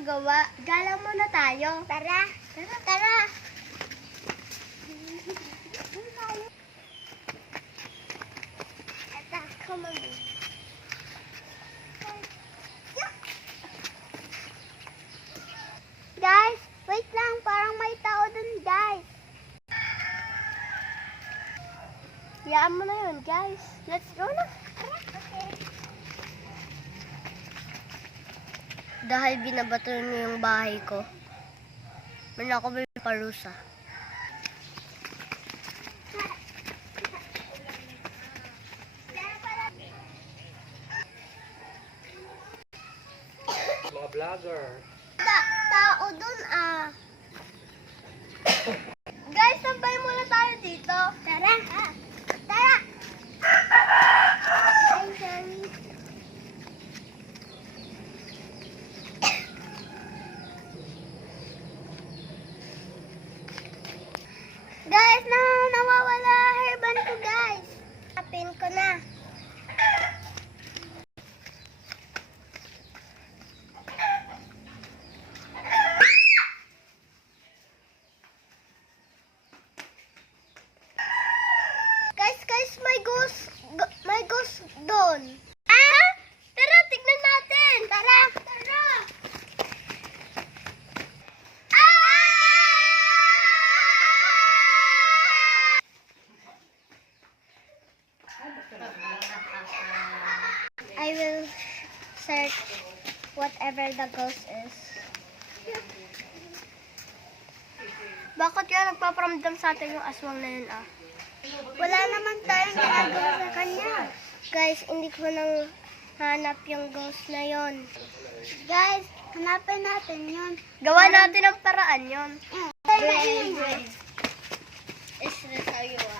ginagawa? Gala muna tayo. Tara. Tara. Tara. Ata, come on. Guys, wait lang. Parang may tao dun, guys. Yaan mo na yun, guys. Let's go na. Okay. Dahil binabato niyo yung bahay ko, man ako may parusa. Mga vlogger. Tao dun ah. Guys, sampay muna tayo dito. Tara. Tara. Ay, sorry. Guys, nawawala hairband ko, guys. Tapin ko na. Guys, may ghost doon. Ah! Tara, tignan natin. Tara. Tara. I will search whatever the ghost is. Bakit kaya nagpaparamdam sa atin yung aswang na yun ah? Wala naman tayong ginagawa sa kanya. Guys, hindi ko nang hanap yung ghost na yon. Guys, hanapin natin yun. Gawa natin ang paraan yun. Is na sa'yo ah.